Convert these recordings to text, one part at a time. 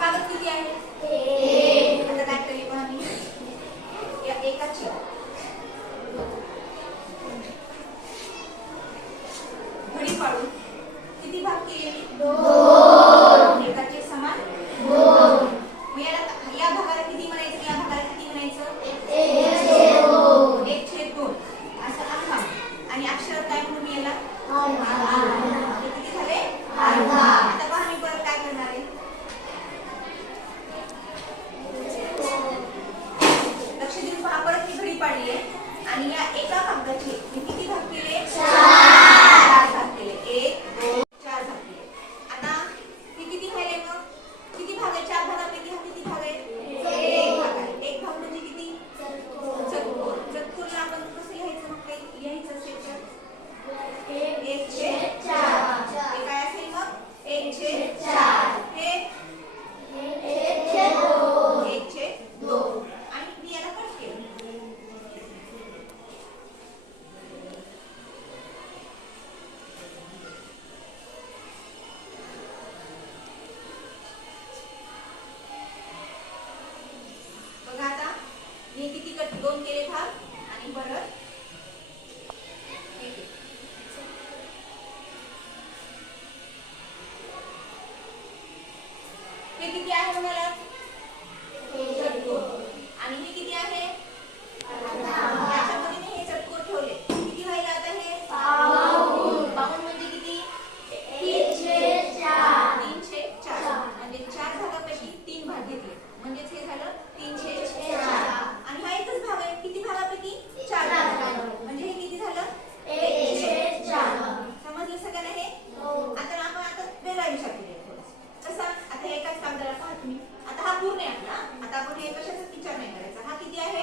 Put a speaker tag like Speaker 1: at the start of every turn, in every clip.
Speaker 1: പകർത്തുകയാണ് आणि या एका कागदाची हे किती आहे म्हणाला आता हा पूर्ण आहे आपला आता आपण हे कशाचा विचार नाही करायचा? हा किती आहे?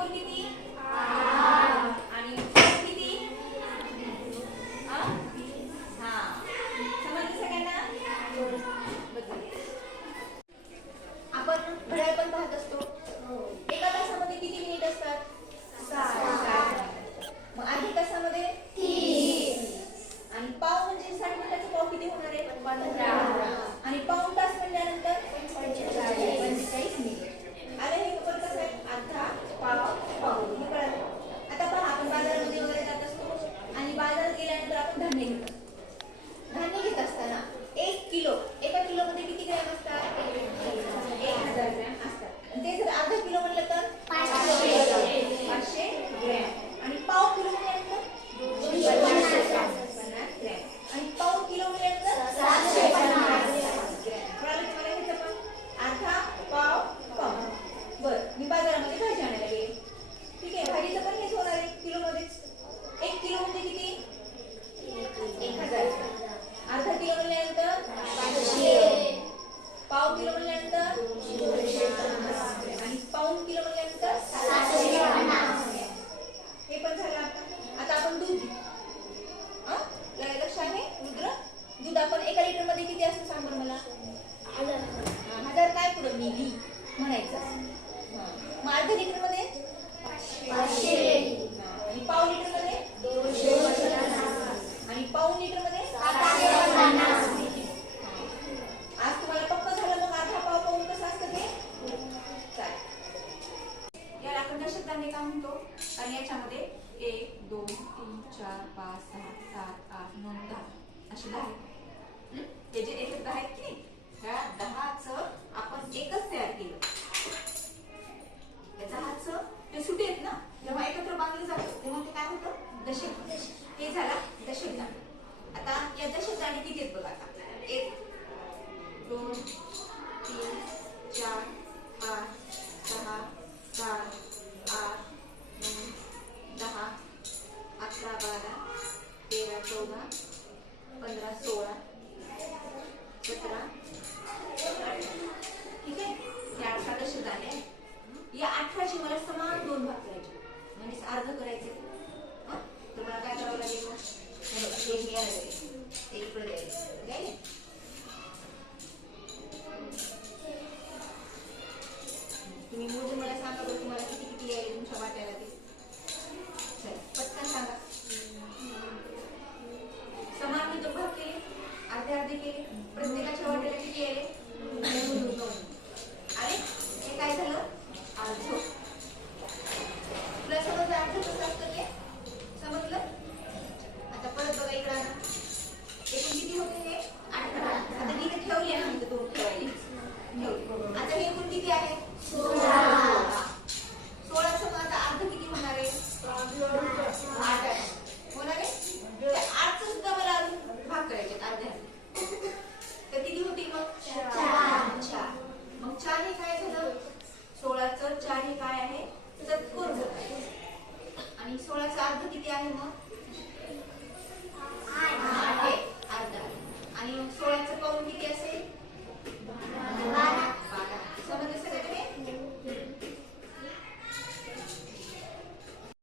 Speaker 1: मग चक्कोर funding म्हणायचं हं. मग लिटरमध्ये आणि पाव लिटरमध्ये आणि पाऊन लिटरमध्ये आज तुम्हाला पक्क झालं मग अर्धा पाव पाऊन कसं असतं ते? चालेल. याला आपण दशक का म्हणतो? आणि याच्यामध्ये एक दोन तीन चार पाच सहा सात आठ नऊ दहा असे दहा आहेत. हे? जे एक शब्द आहेत की ह्या त्या दहाचं आपण एकच तयार केलं. या ते सुटे आहेत ना जेव्हा एकत्र बांधलं जातं तेव्हा ते काय होतं? दशक. हे झाला दशक आता या दशक दाणे किती आहेत बघा आता? एक दोन तीन चार पाच सहा सात आठ नऊ दहा अकरा बारा तेरा चौदा पंधरा सोळा सतरा या अठराशे मला समान दोन भाग करायचे म्हणजे अर्ध करायचे? तर मला काय करावं लागेल. हे इकडे द्यायचं. किती आहे? सोळाचं मग आता अर्ध किती होणार आहे? आठ आहे. होणार आहे? आठ सुद्धा मला अजून भाग करायचे अर्ध्या. तर किती होती मग? चार मग चार हे काय झालं? सोळाचं चार हे काय आहे? चतकोर होत आहे. आणि सोळाचा अर्ध किती आहे मग?